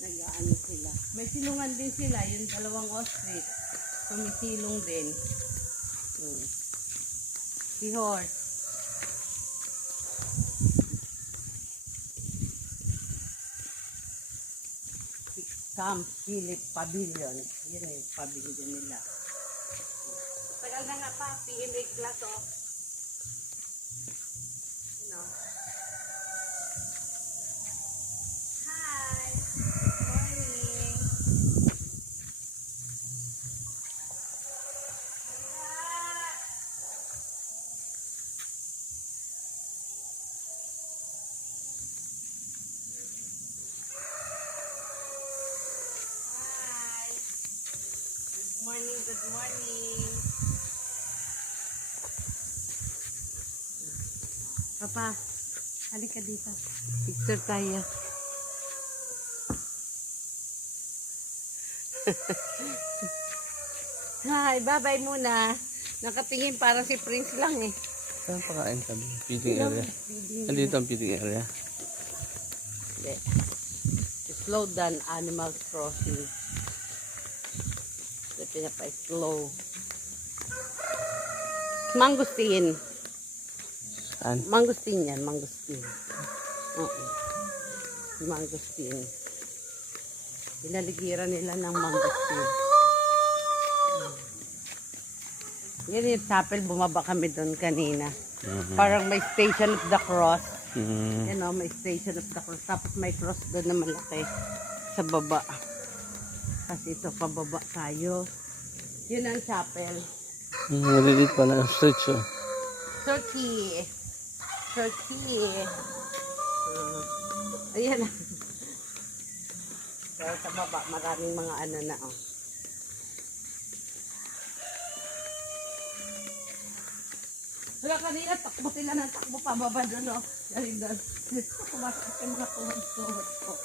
Nag-aano sila. May silungan din sila, yung dalawang ostrich. Tumisilong din. Seahorse. Camp Philip Pavilion. Yan yung pavilion nila. Tagal na nga pa, PMA class oh. You know. Hi! Good morning! Good morning. Papa, halika dito. Picture tayo. Hi, bye-bye muna. Nakatingin para si Prince lang eh. Saan pakain kami? Feeding area. Nandito ang feeding area. Hindi. Slow down Animal Crossing. Ito pinapa-slow. Mangosteen. Saan? Mangosteen yan, mangosteen. Oo. Mangosteen. Pinaligiran nila ng mangosteen. Yan yung chapel, bumaba kami doon kanina. Parang may Station of the Cross. Yan o, may Station of the Cross. Tapos may cross doon na malaki sa baba. Kasi ito, pababa tayo. Yun ang chapel. Nalilit pa na ang stretch oh. Turkey. Turkey. Ayan. Pero sa baba, maraming mga ano na oh. Wala kanina, takbo sila ng takbo pababa doon oh. Galing doon. Pumasok yung mga tuhod-tuhod ko.